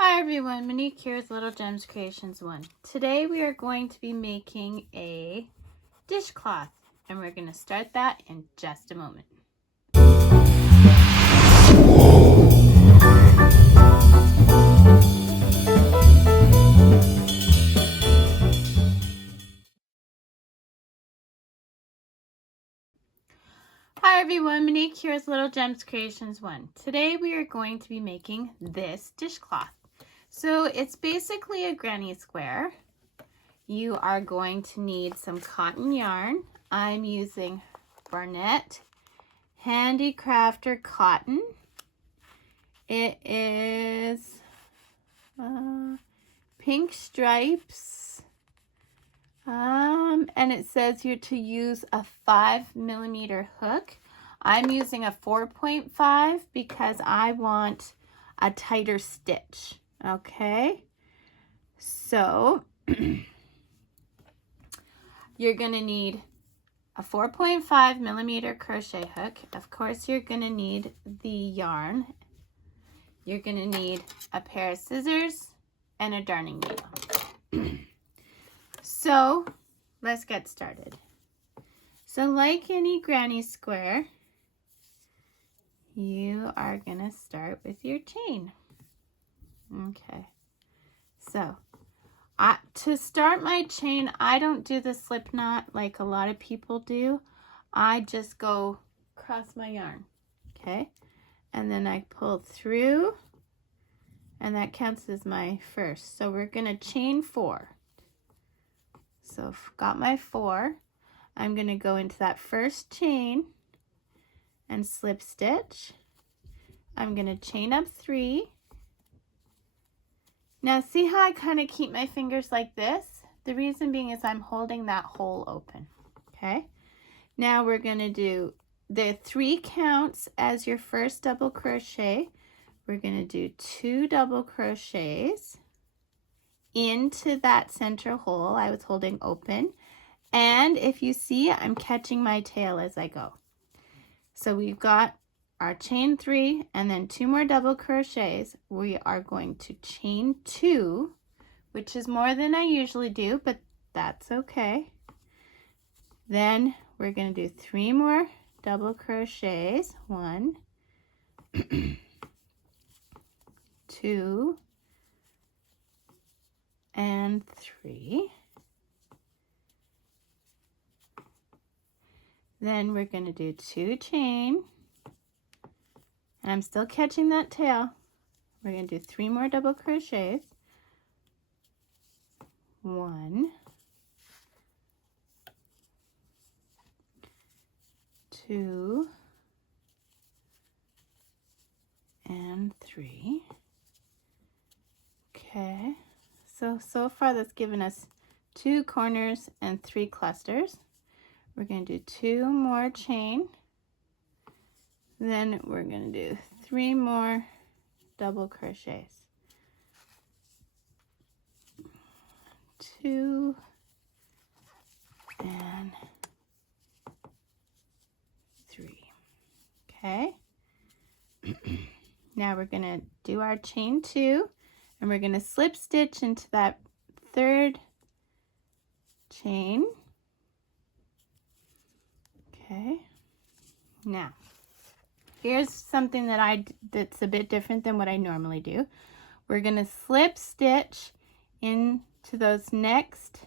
Hi everyone, Monique here with Little Gems Creations 1. Today we are going to be making a dishcloth and we're going to start that in just a moment. Hi everyone, Monique here with Little Gems Creations 1. Today we are going to be making this dishcloth. So it's basically a granny square. You are going to need some cotton yarn. I'm using Barnett Handicrafter cotton. It is pink stripes. And it says you to use a 5mm hook. I'm using a 4.5 because I want a tighter stitch. Okay, so you're gonna need a 4.5mm crochet hook. Of course, you're gonna need the yarn. You're gonna need a pair of scissors and a darning needle. So let's get started. So like any granny square, you are gonna start with your chain. Okay, so to start my chain, I don't do the slip knot like a lot of people do. I just go across my yarn, okay? And then I pull through, and that counts as my first. So we're gonna chain 4. So I've got my 4. I'm gonna go into that first chain and slip stitch. I'm gonna chain up 3. Now see how I kind of keep my fingers like this? The reason being is I'm holding that hole open, okay? Now we're gonna do the 3 counts as your first double crochet. We're gonna do 2 double crochets into that center hole I was holding open. And if you see, I'm catching my tail as I go. So we've got our chain 3 and then 2 more double crochets. We are going to chain 2, which is more than I usually do, but that's okay. Then we're going to do 3 more double crochets. 1, 2, and 3. Then we're going to do 2 chain. And I'm still catching that tail. We're going to do 3 more double crochets. 1, 2, and 3. Okay, so far that's given us 2 corners and 3 clusters. We're going to do 2 more chain. Then we're going to do 3 more double crochets. 2 and 3. Okay. Now we're going to do our chain 2 and we're going to slip stitch into that 3rd chain. Okay. Now, here's something that's a bit different than what I normally do. We're going to slip stitch into those next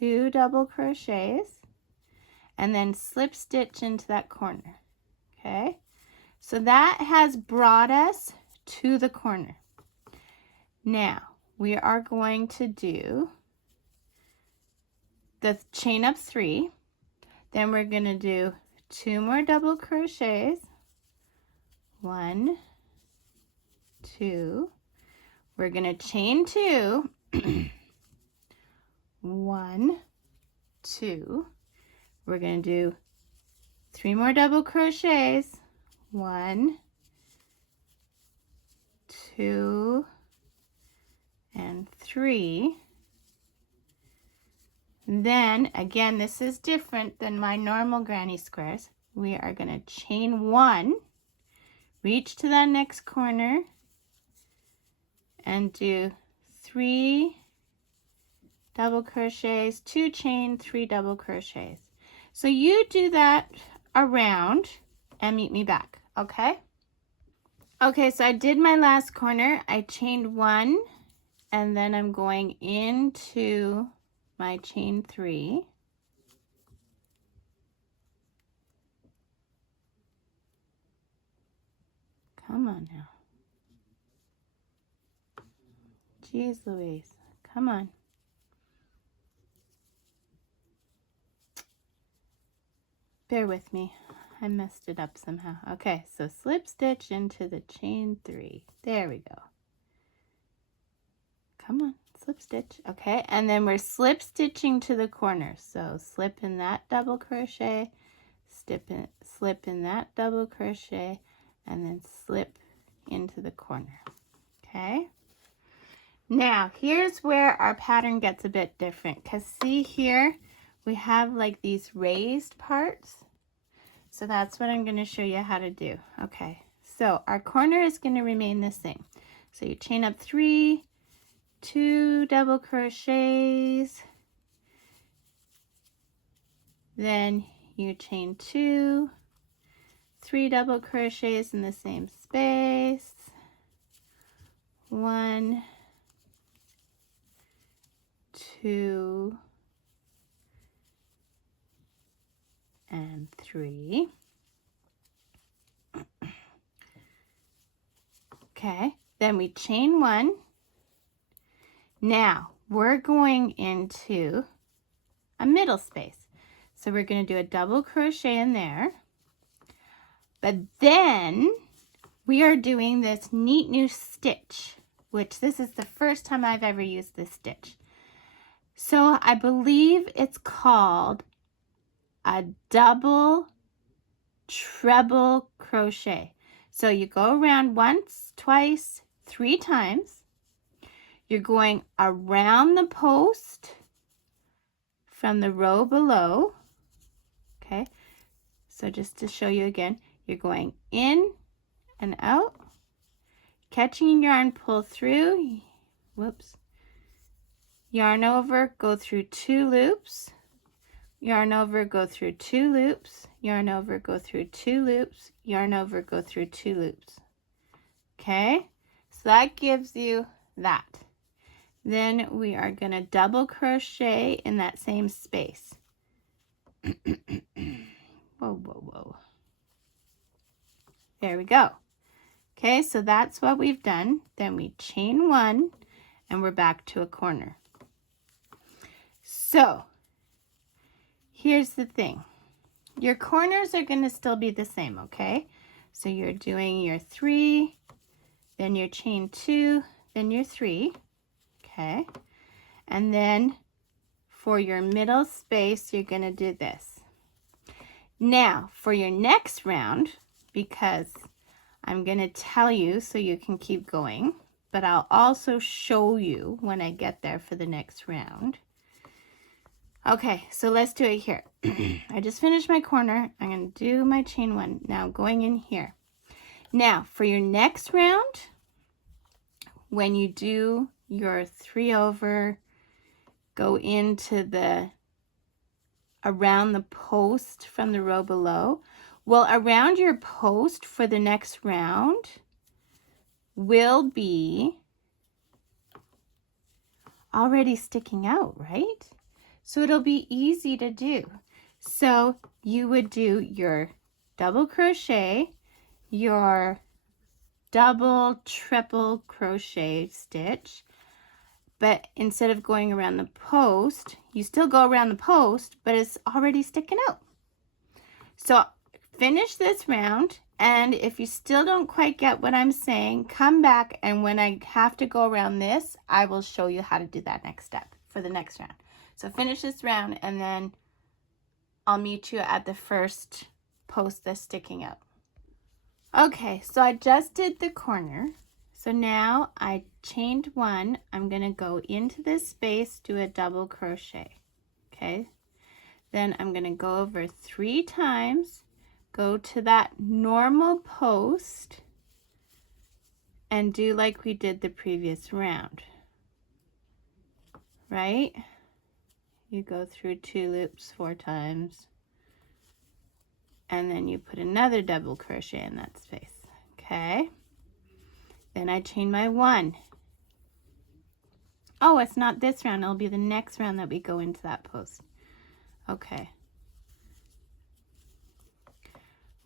2 double crochets and then slip stitch into that corner. Okay, so that has brought us to the corner. Now we are going to do the chain up 3, then we're going to do 2 more double crochets. 1, 2. We're going to chain 2. 1, 2. We're going to do 3 more double crochets. 1, 2, and 3. Then again, this is different than my normal granny squares. We are going to chain 1, reach to that next corner, and do 3 double crochets, 2 chain, 3 double crochets. So you do that around and meet me back, okay? Okay, so I did my last corner. I chained 1 and then I'm going into my chain 3. Come on now. Jeez Louise, come on. Bear with me. I messed it up somehow. Okay, so slip stitch into the chain 3. There we go. Come on, slip stitch. Okay, and then we're slip stitching to the corner. So slip in that double crochet, slip in that double crochet, and then slip into the corner. Okay. Now, here's where our pattern gets a bit different, because see here, we have like these raised parts. So that's what I'm going to show you how to do. Okay, so our corner is going to remain the same. So you chain up 3, 2 double crochets, then you chain 2, 3 double crochets in the same space, 1, 2, and 3. Okay, then we chain 1. Now we're going into a middle space. So we're going to do a double crochet in there. But then we are doing this neat new stitch, which this is the first time I've ever used this stitch. So I believe it's called a double treble crochet. So you go around once, twice, 3 times. You're going around the post from the row below. Okay, so just to show you again, you're going in and out, catching yarn, pull through, whoops, yarn over, go through 2 loops, yarn over, go through 2 loops, yarn over, go through 2 loops, yarn over, go through 2 loops. Okay, so that gives you that. Then we are going to double crochet in that same space. Whoa, whoa, whoa. There we go. Okay, so that's what we've done. Then we chain 1 and we're back to a corner. So here's the thing. Your corners are going to still be the same, okay? So you're doing your 3, then your chain 2, then your 3, okay? And then for your middle space, you're going to do this. Now, for your next round, because I'm going to tell you so you can keep going, but I'll also show you when I get there for the next round. Okay, so let's do it here. I just finished my corner. I'm going to do my chain 1. Now going in here. Now for your next round, when you do your 3 over, go into the around the post from the row below. Well, around your post for the next round will be already sticking out, right? So it'll be easy to do. So you would do your double crochet, your double, triple crochet stitch, but instead of going around the post, you still go around the post, but it's already sticking out. So finish this round, and if you still don't quite get what I'm saying, come back, and when I have to go around this, I will show you how to do that next step for the next round. So finish this round, and then I'll meet you at the first post that's sticking out. Okay, so I just did the corner. So now I chained 1. I'm going to go into this space, do a double crochet. Okay, then I'm going to go over 3 times, go to that normal post, and do like we did the previous round, right? You go through 2 loops 4 times, and then you put another double crochet in that space, okay? Then I chain my 1. Oh, it's not this round, it'll be the next round that we go into that post. Okay.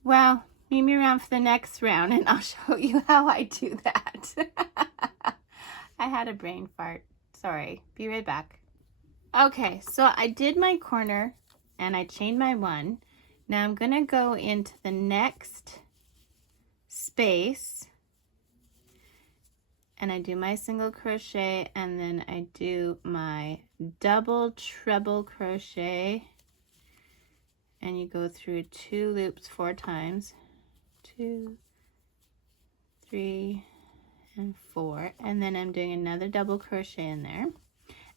Well, meet me around for the next round and I'll show you how I do that. I had a brain fart. Sorry. Be right back. Okay, so I did my corner and I chained my 1. Now I'm going to go into the next space and I do my single crochet and then I do my double treble crochet, and you go through 2 loops 4 times, 2, 3, and 4, and then I'm doing another double crochet in there,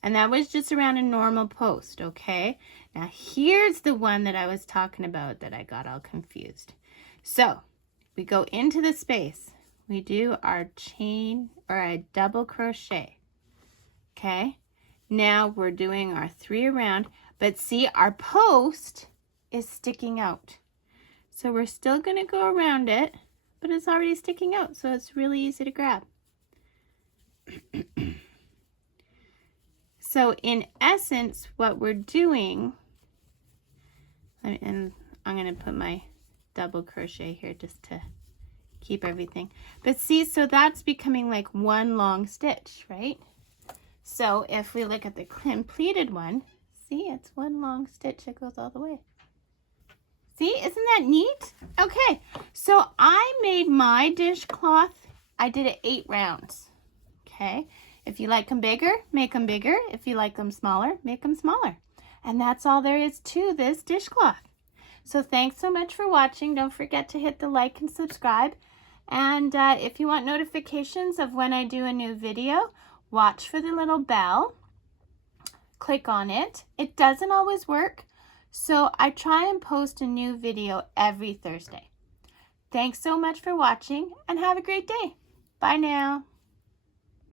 and that was just around a normal post. Okay, now here's the one that I was talking about that I got all confused. So we go into the space, we do our chain or a double crochet. Okay, now we're doing our 3 around, but see, our post is sticking out, so we're still going to go around it, but it's already sticking out, so it's really easy to grab. So in essence, what we're doing, and I'm going to put my double crochet here just to keep everything, but see, so that's becoming like one long stitch, right? So if we look at the completed one, see, it's one long stitch that goes all the way. See, isn't that neat? Okay, so I made my dishcloth, I did it 8 rounds. Okay, if you like them bigger, make them bigger. If you like them smaller, make them smaller. And that's all there is to this dishcloth. So thanks so much for watching. Don't forget to hit the like and subscribe. And if you want notifications of when I do a new video, watch for the little bell. Click on it. It doesn't always work, so I try and post a new video every Thursday. Thanks so much for watching and have a great day. Bye now.